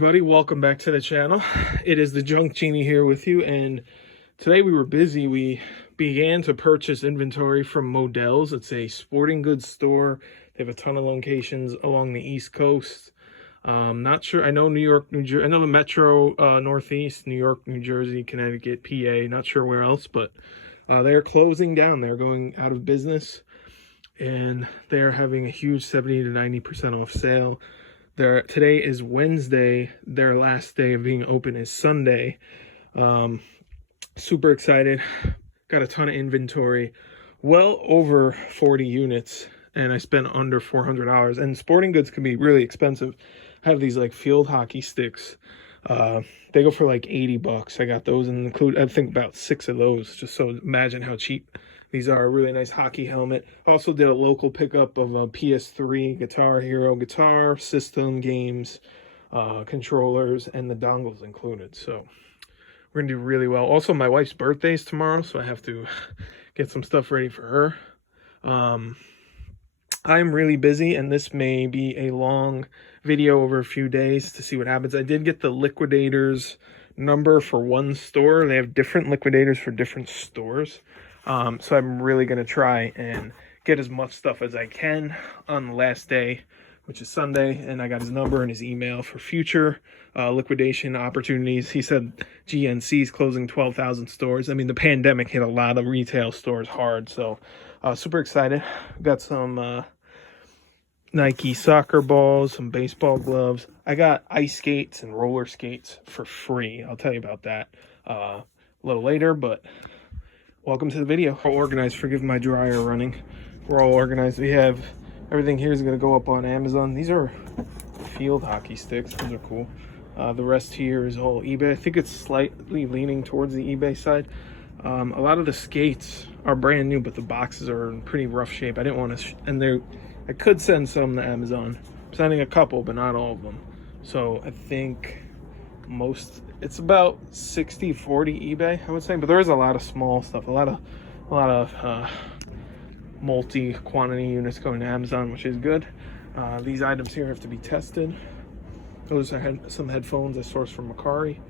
everybody, welcome back to the channel. It is the Junk Genie here with you, and today we were busy. We began to purchase inventory from Modell's. It's a sporting goods store. They have a ton of locations along the East Coast. Not sure, I know New York, New Jersey, I know the Metro Northeast, New York, New Jersey, Connecticut, PA, not sure where else, but they're closing down. They're going out of business, and they're having a huge 70 to 90% off sale. Today is Wednesday. Their last day of being open is Sunday. Super excited. Got a ton of inventory. Well over 40 units. And I spent under $400. And sporting goods can be really expensive. I have these like field hockey sticks. They go for like 80 bucks. I got those and include, I think about 6 of those. Just so imagine how cheap these are. A really nice hockey helmet. Also did a local pickup of a PS3, Guitar Hero guitar, system, games, controllers, and the dongles included. So we're gonna do really well. Also, my wife's birthday is tomorrow, so I have to get some stuff ready for her. I'm really busy, and this may be a long video over a few days to see what happens. I did get the liquidators number for one store. They have different liquidators for different stores. So I'm really going to try and get as much stuff as I can on the last day, which is Sunday. And I got his number and his email for future liquidation opportunities. He said GNC is closing 12,000 stores. I mean, the pandemic hit a lot of retail stores hard. So super excited. Got some Nike soccer balls, some baseball gloves. I got ice skates and roller skates for free. I'll tell you about that a little later, but welcome to the video. We're all organized. Forgive my dryer running. We're all organized. We have everything here is going to go up on Amazon. These are field hockey sticks. Those are cool. The rest here is all eBay. I think it's slightly leaning towards the eBay side. A lot of the skates are brand new, but the boxes are in pretty rough shape. I didn't want to, and I could send some to Amazon. I'm sending a couple, but not all of them. So I think it's about 60-40 eBay, I would say, but there is a lot of small stuff, a lot of multi-quantity units going to Amazon, which is good. These items here have to be tested. Those are some headphones I sourced from Macari.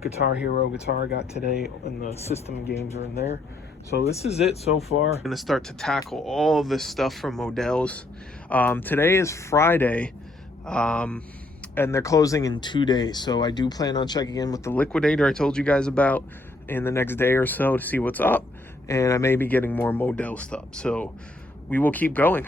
Guitar Hero guitar I got today, and the system games are in there. So this is it so far. I'm gonna start to tackle all of this stuff from Modell's. Today is Friday. And they're closing in 2 days, so I do plan on checking in with the liquidator I told you guys about in the next day or so to see what's up, and I may be getting more Modell stuff, so we will keep going.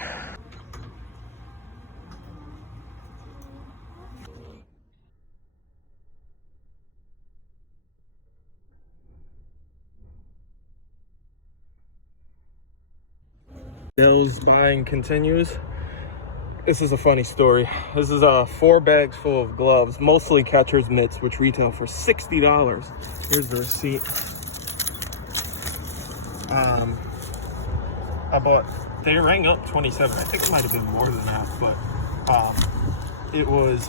Modell's buying continues. This is a funny story. This is 4 bags full of gloves, mostly catcher's mitts, which retail for $60. Here's the receipt. They rang up 27. I think it might have been more than that, but it was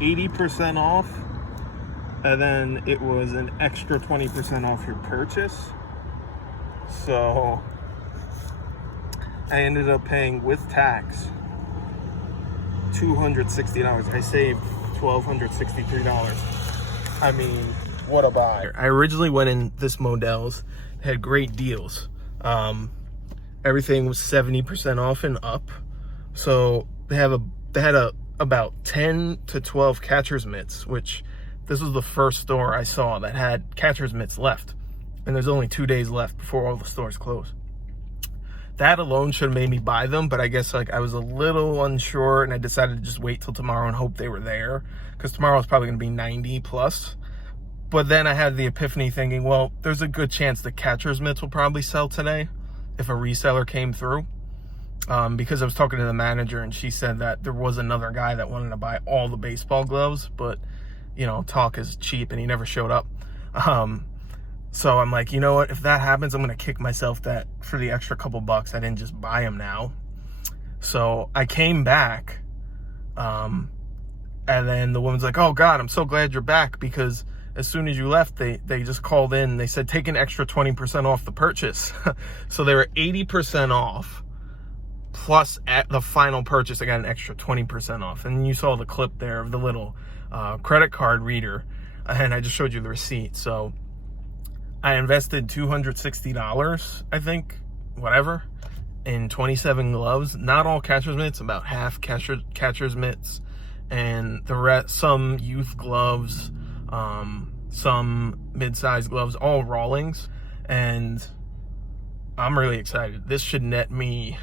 80% off, and then it was an extra 20% off your purchase. So I ended up paying with tax $260. I saved $1,263. I mean, what a buy. I originally went in this Modell's, had great deals. Everything was 70% off and up. So they had about 10 to 12 catcher's mitts, which this was the first store I saw that had catcher's mitts left. And there's only 2 days left before all the stores close. That alone should have made me buy them, but I guess like I was a little unsure, and I decided to just wait till tomorrow and hope they were there, because tomorrow is probably going to be 90 plus. But then I had the epiphany thinking, well, there's a good chance the catcher's mitts will probably sell today if a reseller came through, because I was talking to the manager, and she said that there was another guy that wanted to buy all the baseball gloves, but you know, talk is cheap, and he never showed up. So I'm like, you know what? If that happens, I'm going to kick myself that for the extra couple bucks, I didn't just buy them now. So I came back, and then the woman's like, oh God, I'm so glad you're back, because as soon as you left, they just called in and they said, take an extra 20% off the purchase. So they were 80% off, plus at the final purchase, I got an extra 20% off. And you saw the clip there of the little credit card reader, and I just showed you the receipt. So I invested $260, I think, whatever, in 27 gloves. Not all catcher's mitts, about half catcher's mitts, and the rest, some youth gloves, some mid-sized gloves, all Rawlings. And I'm really excited. This should net me,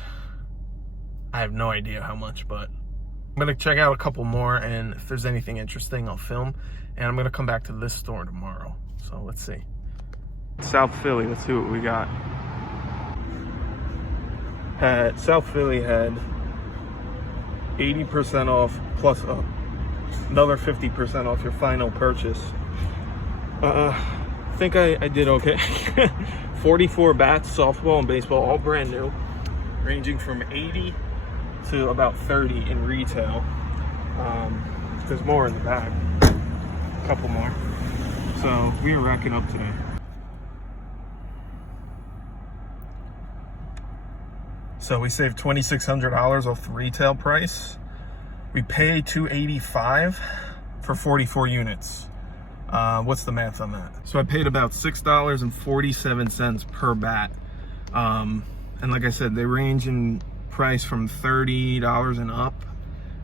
I have no idea how much, but I'm gonna check out a couple more, and if there's anything interesting, I'll film. And I'm gonna come back to this store tomorrow. So let's see. South Philly, let's see what we got. South Philly had 80% off plus another 50% off your final purchase. I think I did okay. 44 bats, softball and baseball, all brand new, ranging from 80 to about 30 in retail. There's more in the bag, a couple more. So we are racking up today. So we saved $2,600 off the retail price. We paid $285 for 44 units. What's the math on that? So I paid about $6.47 per bat. And like I said, they range in price from $30 and up.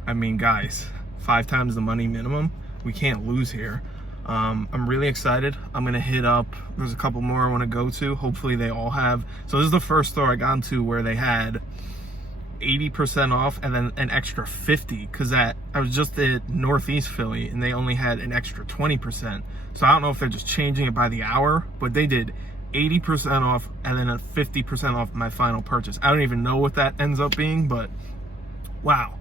I mean, guys, 5 times the money minimum. We can't lose here. I'm really excited. I'm gonna hit up, there's a couple more I want to go to. Hopefully they all have. So this is the first store I got into where they had 80% off and then an extra 50, because I was just at Northeast Philly and they only had an extra 20%. So I don't know if they're just changing it by the hour, but they did 80% off and then a 50% off my final purchase. I don't even know what that ends up being, but wow.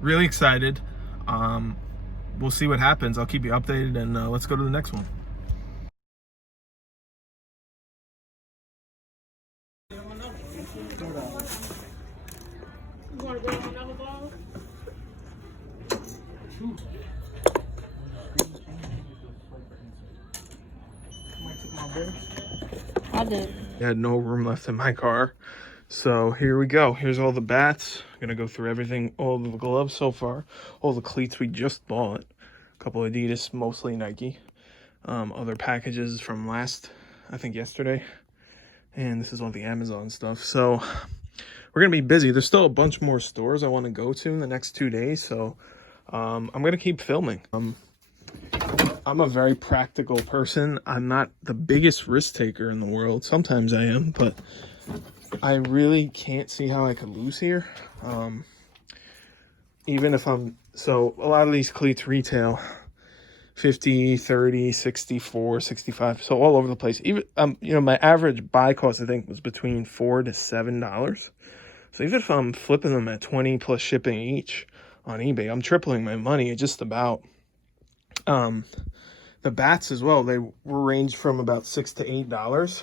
Really excited. We'll see what happens. I'll keep you updated, and let's go to the next one. I did. I had no room left in my car. So here we go. Here's all the bats. I'm gonna go through everything, all the gloves so far, all the cleats we just bought, a couple Adidas, mostly Nike, other packages from I think yesterday, and this is all the Amazon stuff. So we're gonna be busy. There's still a bunch more stores I want to go to in the next 2 days, so I'm gonna keep filming. I'm a very practical person. I'm not the biggest risk taker in the world. Sometimes I am, but I really can't see how I could lose here. Even if so a lot of these cleats retail 50, 30, 64, 65, so all over the place. Even my average buy cost I think was between $4 to $7. So even if I'm flipping them at 20 plus shipping each on eBay, I'm tripling my money just about. The bats as well, they were ranged from about $6 to $8.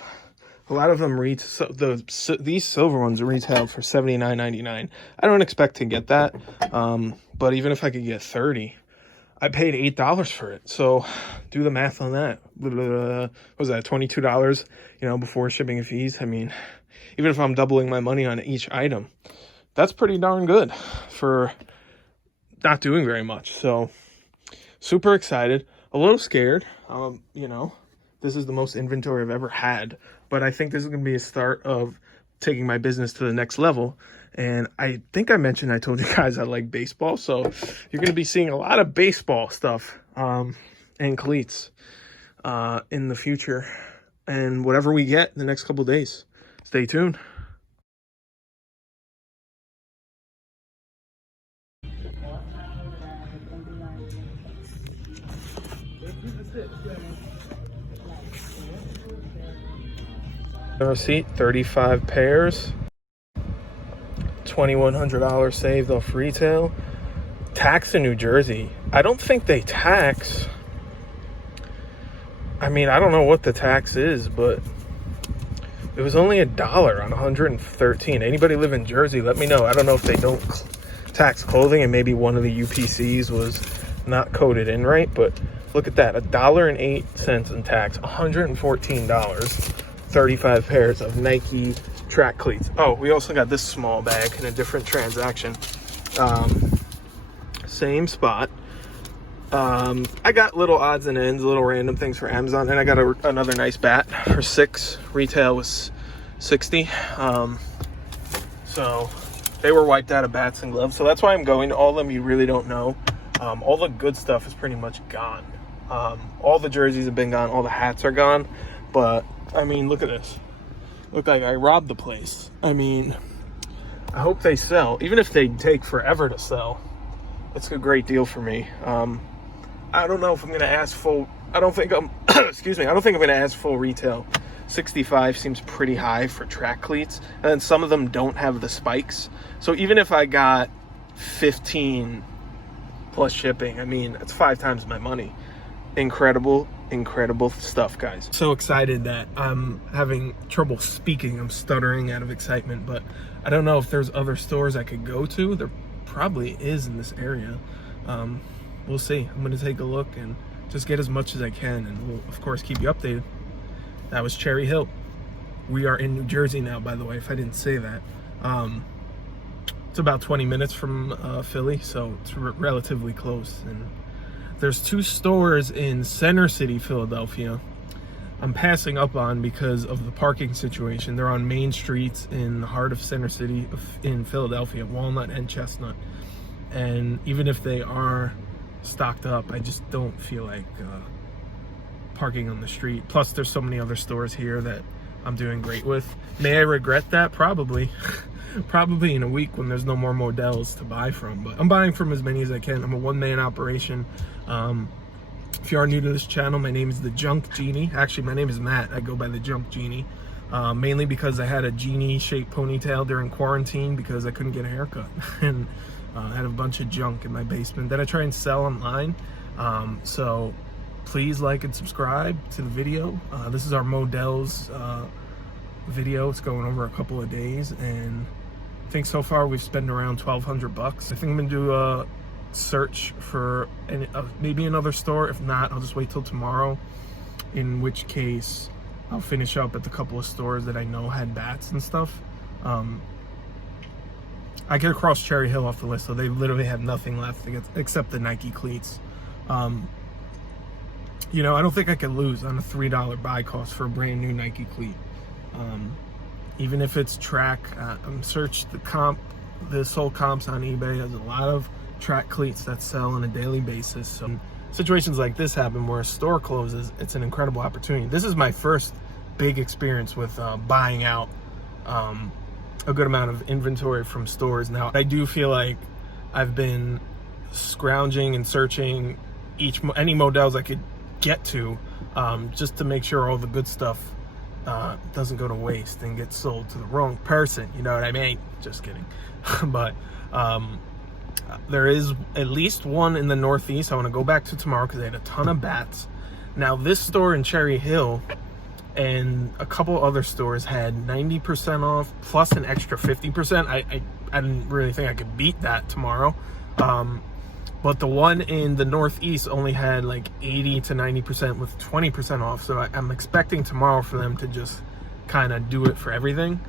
A lot of them these silver ones retail for $79.99. I don't expect to get that, but even if I could get 30, I paid $8 for it. So do the math on that. What was that, $22? Before shipping and fees. I mean, even if I'm doubling my money on each item, that's pretty darn good for not doing very much. So super excited, a little scared. This is the most inventory I've ever had, but I think this is going to be a start of taking my business to the next level. And I think I told you guys I like baseball, so you're going to be seeing a lot of baseball stuff and cleats in the future, and whatever we get in the next couple days. Stay tuned. Receipt, 35 pairs, $2,100 saved off retail. Tax in New Jersey, I don't think they tax. I mean, I don't know what the tax is, but it was only $1 on 113. Anybody live in Jersey, let me know. I don't know if they don't tax clothing, and maybe one of the UPCs was not coded in right, but look at that, $1.08 in tax, $114. 35 pairs of Nike track cleats. Oh, we also got this small bag in a different transaction. Same spot. I got little odds and ends, little random things for Amazon, and I got another nice bat for $6. Retail was $60. So they were wiped out of bats and gloves. So that's why I'm going to all of them. You really don't know. All the good stuff is pretty much gone. All the jerseys have been gone. All the hats are gone. But I mean, look at this. Look like I robbed the place. I mean, I hope they sell. Even if they take forever to sell, it's a great deal for me. I don't know if I'm going to ask full. I don't think I'm. Excuse me. I don't think I'm going to ask full retail. 65 seems pretty high for track cleats, and then some of them don't have the spikes. So even if I got 15 plus shipping, I mean, it's 5 times my money. Incredible stuff, guys. So excited that I'm having trouble speaking. I'm stuttering out of excitement, but I don't know if there's other stores I could go to. There probably is in this area. We'll see. I'm going to take a look and just get as much as I can, and we'll of course keep you updated. That was Cherry Hill. We are in New Jersey now, by the way, if I didn't say that. It's about 20 minutes from Philly, so it's relatively close. And there's 2 stores in Center City, Philadelphia, I'm passing up on because of the parking situation. They're on main streets in the heart of Center City in Philadelphia, Walnut and Chestnut. And even if they are stocked up, I just don't feel like parking on the street. Plus there's so many other stores here that I'm doing great with. May I regret that? Probably. Probably in a week when there's no more Models to buy from, but I'm buying from as many as I can. I'm a one-man operation. If you are new to this channel, my name is the Junk Genie. Actually, my name is Matt. I go by the Junk Genie, mainly because I had a genie-shaped ponytail during quarantine because I couldn't get a haircut. And I had a bunch of junk in my basement that I try and sell online. So please like and subscribe to the video. This is our Models video. It's going over a couple of days, and I think so far we've spent around $1,200 bucks. I think I'm gonna do a search for maybe another store. If not, I'll just wait till tomorrow, in which case I'll finish up at the couple of stores that I know had bats and stuff. I get across Cherry Hill off the list, so they literally have nothing left except the Nike cleats. You know, I don't think I could lose on a $3 buy cost for a brand new Nike cleat. Even if it's track, I'm searched the comp, this whole comps on eBay. There's a lot of track cleats that sell on a daily basis. So when situations like this happen where a store closes, it's an incredible opportunity. This is my first big experience with buying out a good amount of inventory from stores. Now, I do feel like I've been scrounging and searching any Models I could get to, just to make sure all the good stuff doesn't go to waste and get sold to the wrong person. You know what I mean? Just kidding. But there is at least one in the Northeast. I want to go back to tomorrow because they had a ton of bats. Now, this store in Cherry Hill and a couple other stores had 90% off plus an extra 50%. I didn't really think I could beat that tomorrow. But the one in the Northeast only had like 80 to 90% with 20% off. So I'm expecting tomorrow for them to just kind of do it for everything.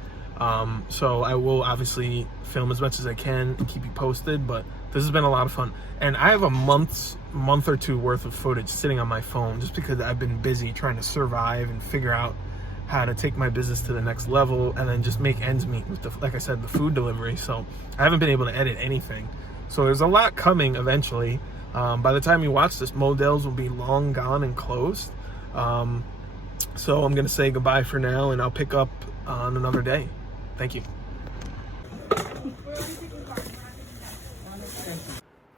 So I will obviously film as much as I can and keep you posted, but this has been a lot of fun. And I have a month or two worth of footage sitting on my phone just because I've been busy trying to survive and figure out how to take my business to the next level and then just make ends meet with like I said, the food delivery. So I haven't been able to edit anything. So there's a lot coming eventually. By the time you watch this, Models will be long gone and closed. So I'm gonna say goodbye for now, and I'll pick up on another day. Thank you.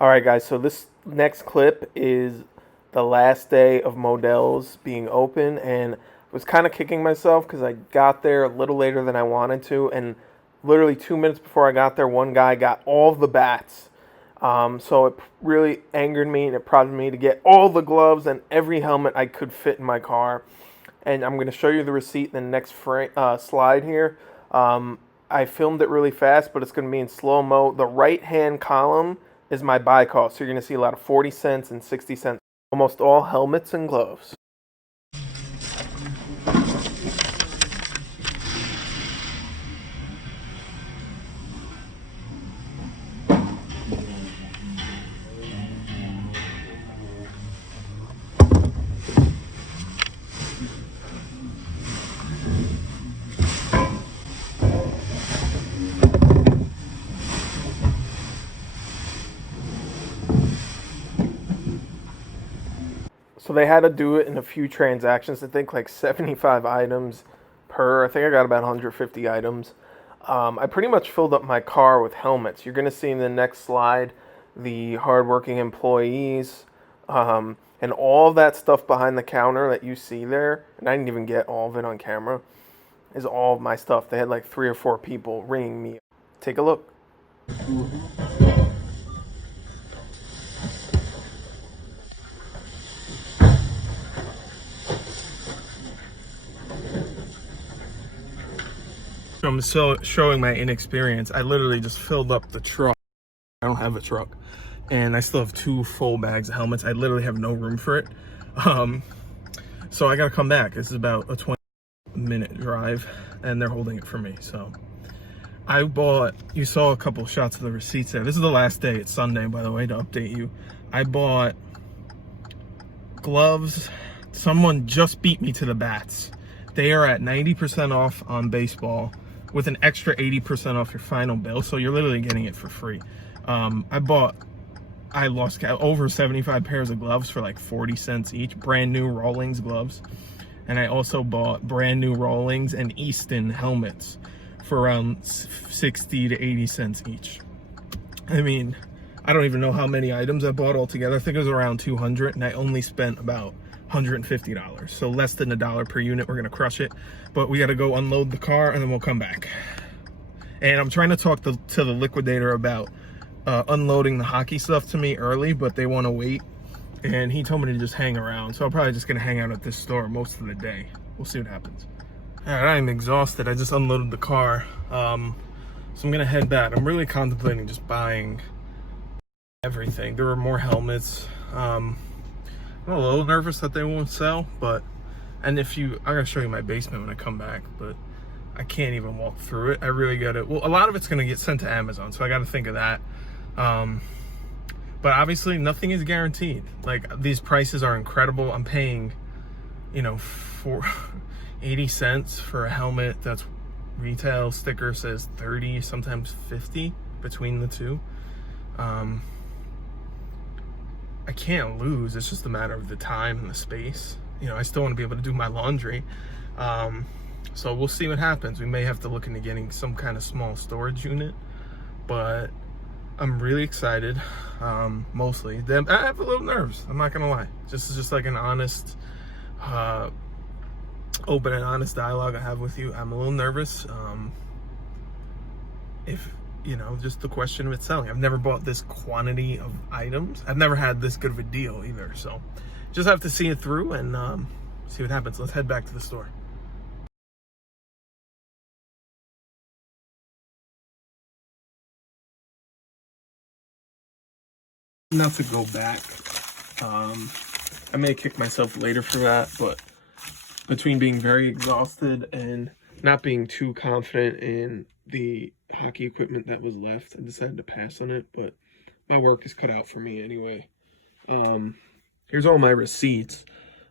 All right, guys, so this next clip is the last day of Models being open, and I was kind of kicking myself because I got there a little later than I wanted to, and literally 2 minutes before I got there, one guy got all the bats. So it really angered me, and it prompted me to get all the gloves and every helmet I could fit in my car. And I'm going to show you the receipt in the next slide here. I filmed it really fast, but it's going to be in slow-mo. The right-hand column is my buy cost. So you're going to see a lot of 40 cents and 60 cents. Almost all helmets and gloves. So they had to do it in a few transactions. I think like 75 items per. I think I got about 150 items. I pretty much filled up my car with helmets. You're going to see in the next slide the hardworking employees and all that stuff behind the counter that you see there. And I didn't even get all of it on camera. Is all of my stuff. They had like 3 or 4 people ringing me. Take a look. I'm so showing my inexperience. I literally just filled up the truck. I don't have a truck, and I still have 2 full bags of helmets. I literally have no room for it. So I gotta come back. This is about a 20-minute drive, and they're holding it for me. So I bought, you saw a couple shots of the receipts there. This is the last day. It's Sunday, by the way, to update you. I bought gloves. Someone just beat me to the bats. They are at 90% off on baseball with an extra 80% off your final bill. So you're literally getting it for free. I lost over 75 pairs of gloves for like 40 cents each. Brand new Rawlings gloves. And I also bought brand new Rawlings and Easton helmets for around 60 to 80 cents each. I mean, I don't even know how many items I bought altogether. I think it was around 200, and I only spent about $150. So less than $1 per unit. We're gonna crush it, but we gotta go unload the car and then we'll come back. And I'm trying to talk to the liquidator about unloading the hockey stuff to me early, but they want to wait. And he told me to just hang around. So I'm probably just gonna hang out at this store most of the day. We'll see what happens. All right, I'm exhausted. I just unloaded the car. So I'm gonna head back. I'm really contemplating just buying everything. There were more helmets. I'm a little nervous that they won't sell, but, and I'm gonna show you my basement when I come back, but I can't even walk through it. I really gotta, well, a lot of it's gonna get sent to Amazon, so I gotta think of that. But obviously nothing is guaranteed. Like, these prices are incredible. I'm paying, you know, 80 cents for a helmet that's retail. Sticker says 30, sometimes 50 between the two. I can't lose. It's just a matter of the time and the space. You know, I still want to be able to do my laundry. So we'll see what happens. We may have to look into getting some kind of small storage unit, but I'm really excited. Mostly. I have a little nerves. I'm not gonna lie. This is just like an honest, open and honest dialogue I have with you. I'm a little nervous. If you know, just the question of it selling. I've never bought this quantity of items. I've never had this good of a deal either. So just have to see it through and see what happens. Let's head back to the store. Not to go back. I may kick myself later for that, but between being very exhausted and not being too confident in the hockey equipment that was left, I decided to pass on it, but my work is cut out for me anyway. Here's all my receipts.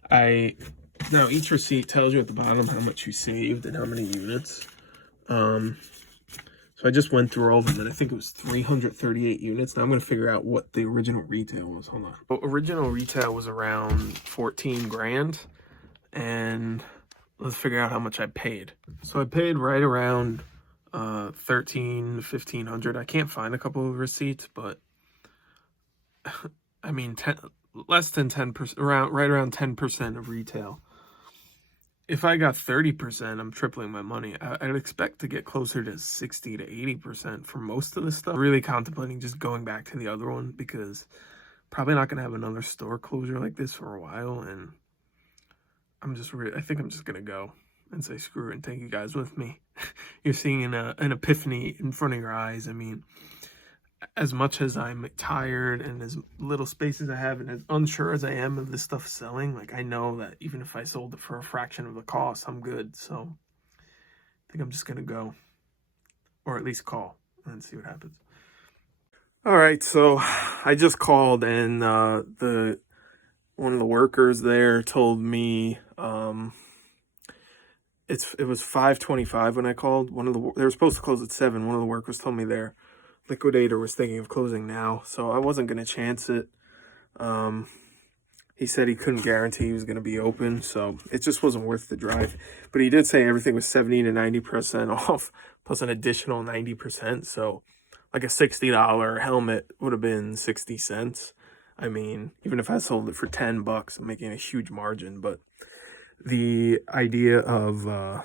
Now each receipt tells you at the bottom how much you saved and how many units. So I just went through all of them, and I think it was 338 units. Now I'm going to figure out what the original retail was. Hold on. So original retail was around 14 grand, and let's figure out how much I paid. So I paid right around 1,500. I can't find a couple of receipts, but I mean, less than 10%, right around 10% of retail. If I got 30%, I'm tripling my money. I'd expect to get closer to 60 to 80% for most of this stuff. Really contemplating just going back to the other one because probably not going to have another store closure like this for a while. And I think I'm just going to go and say screw it and take you guys with me. You're seeing an epiphany in front of your eyes. I mean, as much as I'm tired and as little space as I have and as unsure as I am of this stuff selling, like, I know that even if I sold it for a fraction of the cost, I'm good. So I think I'm just going to go, or at least call and see what happens. All right. So I just called, and one of the workers there told me, it was 5:25 when I called. They were supposed to close at 7. One of the workers told me their liquidator was thinking of closing now, so I wasn't going to chance it. He said he couldn't guarantee he was going to be open, so it just wasn't worth the drive. But he did say everything was 70 to 90% off, plus an additional 90%. So like a $60 helmet would have been 60 cents. I mean, even if I sold it for $10, I'm making a huge margin. But the idea of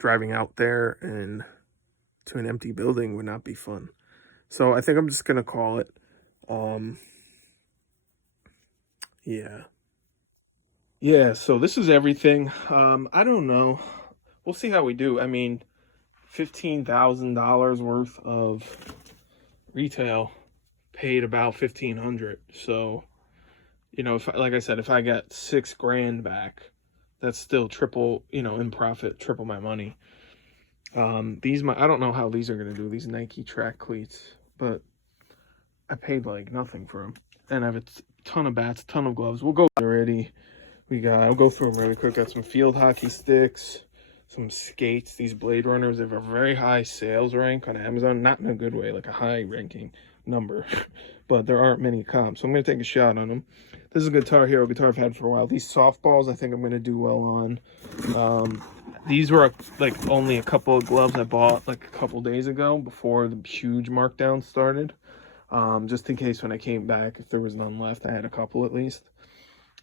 driving out there and to an empty building would not be fun. So I think I'm just going to call it. Yeah, so this is everything. I don't know. We'll see how we do. I mean, $15,000 worth of retail, paid about $1,500. So, you know, if like I said, if I got $6,000 back, that's still triple, you know, in profit, triple my money. I don't know how these are gonna do, these Nike track cleats, but I paid like nothing for them. And I have a ton of bats, ton of gloves. We'll go already. I'll go through them really quick. Got some field hockey sticks, some skates. These Blade Runners have a very high sales rank on Amazon. Not in a good way, like a high ranking number. But there aren't many comps, so I'm going to take a shot on them. This is a Guitar Hero guitar I've had for a while. These softballs I think I'm going to do well on. These were like only a couple of gloves I bought like a couple days ago before the huge markdown started. Just in case when I came back, if there was none left, I had a couple at least.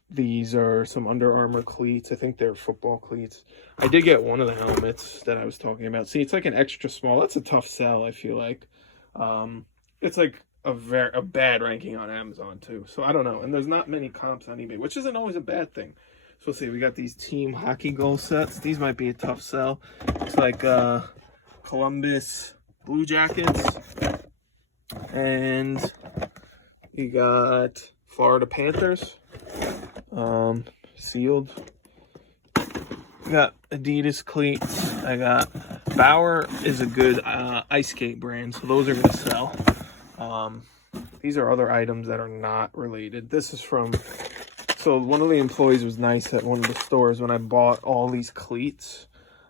These are some Under Armour cleats. I think they're football cleats. I did get one of the helmets that I was talking about. See, it's like an extra small. That's a tough sell, I feel like. It's like a bad ranking on Amazon too. So I don't know. And there's not many comps on eBay, which isn't always a bad thing. So let's see, we got these team hockey goal sets. These might be a tough sell. It's like Columbus Blue Jackets. And you got Florida Panthers. Sealed. I got Adidas cleats. I got Bauer is a good ice skate brand, so those are gonna sell. These are other items that are not related. This is from, so one of the employees was nice at one of the stores when I bought all these cleats.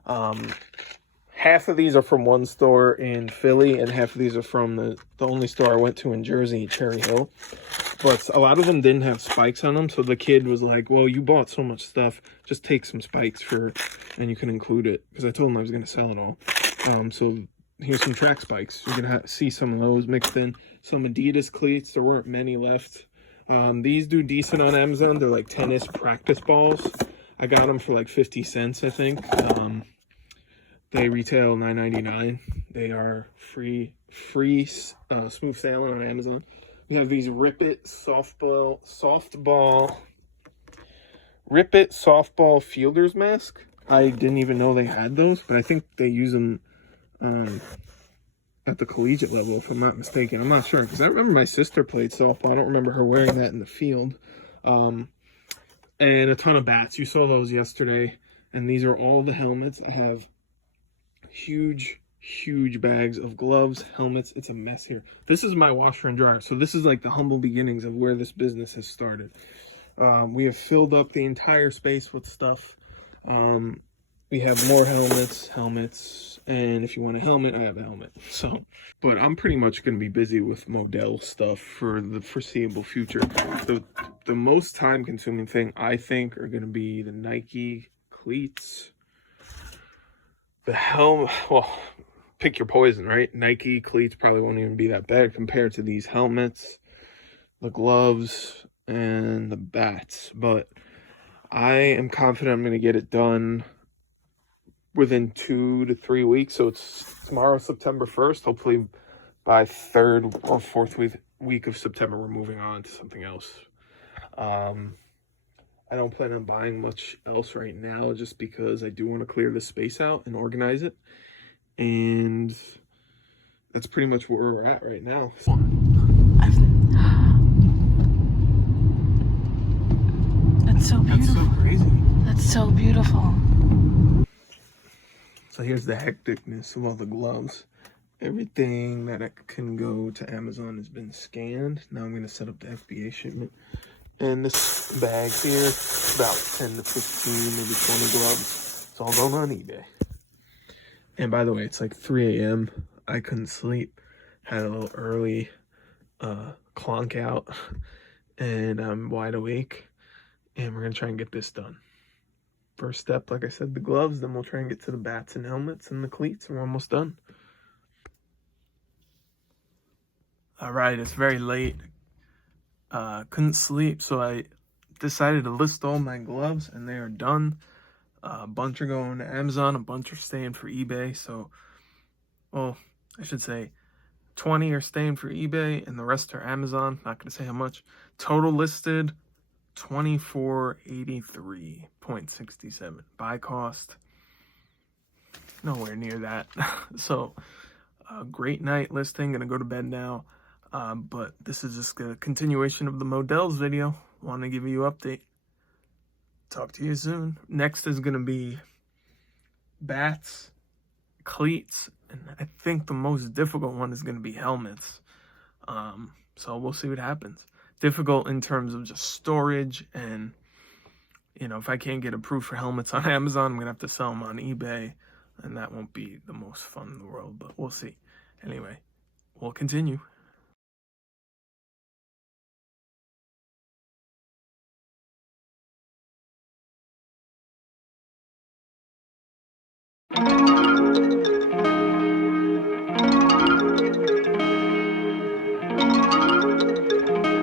Half of these are from one store in Philly, and half of these are from the only store I went to in Jersey, Cherry Hill. But a lot of them didn't have spikes on them, so the kid was like, well, you bought so much stuff, just take some spikes and you can include it. Because I told him I was going to sell it all. So here's some track spikes. You're going to see some of those mixed in. Some Adidas cleats, there weren't many left. These do decent on Amazon. They're like tennis practice balls. I got them for like 50 cents, I think. They retail $9.99. They are free smooth sailing on Amazon. We have these Rip It softball fielder's mask. I didn't even know they had those, but I think they use them at the collegiate level, if I'm not mistaken. I'm not sure, because I remember my sister played softball. I don't remember her wearing that in the field. And a ton of bats. You saw those yesterday. And these are all the helmets. I have huge bags of gloves, helmets. It's a mess here. This is my washer and dryer. So this is like the humble beginnings of where this business has started. We have filled up the entire space with stuff. We have more helmets, and if you want a helmet, I have a helmet. So, but I'm pretty much going to be busy with Model stuff for the foreseeable future. The most time consuming thing I think are going to be the Nike cleats. The helmet, well, pick your poison, right? Nike cleats probably won't even be that bad compared to these helmets, the gloves, and the bats. But I am confident I'm going to get it done within 2 to 3 weeks. So it's tomorrow, September 1st. Hopefully by 3rd or 4th week of September, we're moving on to something else. I don't plan on buying much else right now just because I do want to clear the space out and organize it. And that's pretty much where we're at right now. That's so beautiful. That's so crazy. That's so beautiful. So here's the hecticness of all the gloves. Everything that can go to Amazon has been scanned. Now I'm going to set up the FBA shipment. And this bag here, about 10 to 15, maybe 20 gloves. It's all going on eBay. And by the way, it's like 3 a.m. I couldn't sleep. Had a little early clonk out. and I'm wide awake, and we're gonna try and get this done. First step, like I said, the gloves, then we'll try and get to the bats and helmets and the cleats, and we're almost done. All right, it's very late. Couldn't sleep, so I decided to list all my gloves, and they are done. A bunch are going to Amazon, a bunch are staying for eBay. So, well, I should say 20 are staying for eBay, and the rest are Amazon. Not gonna say how much. Total listed, $24.83.67. Buy cost, nowhere near that. So, great night listing. Gonna go to bed now. But this is just a continuation of the Models video. Want to give you an update. Talk to you soon. Next is gonna be bats, cleats, and I think the most difficult one is gonna be helmets. So we'll see what happens. Difficult in terms of just storage, and if I can't get approved for helmets on Amazon, I'm gonna have to sell them on eBay, and that won't be the most fun in the world, but we'll see. Anyway, we'll continue.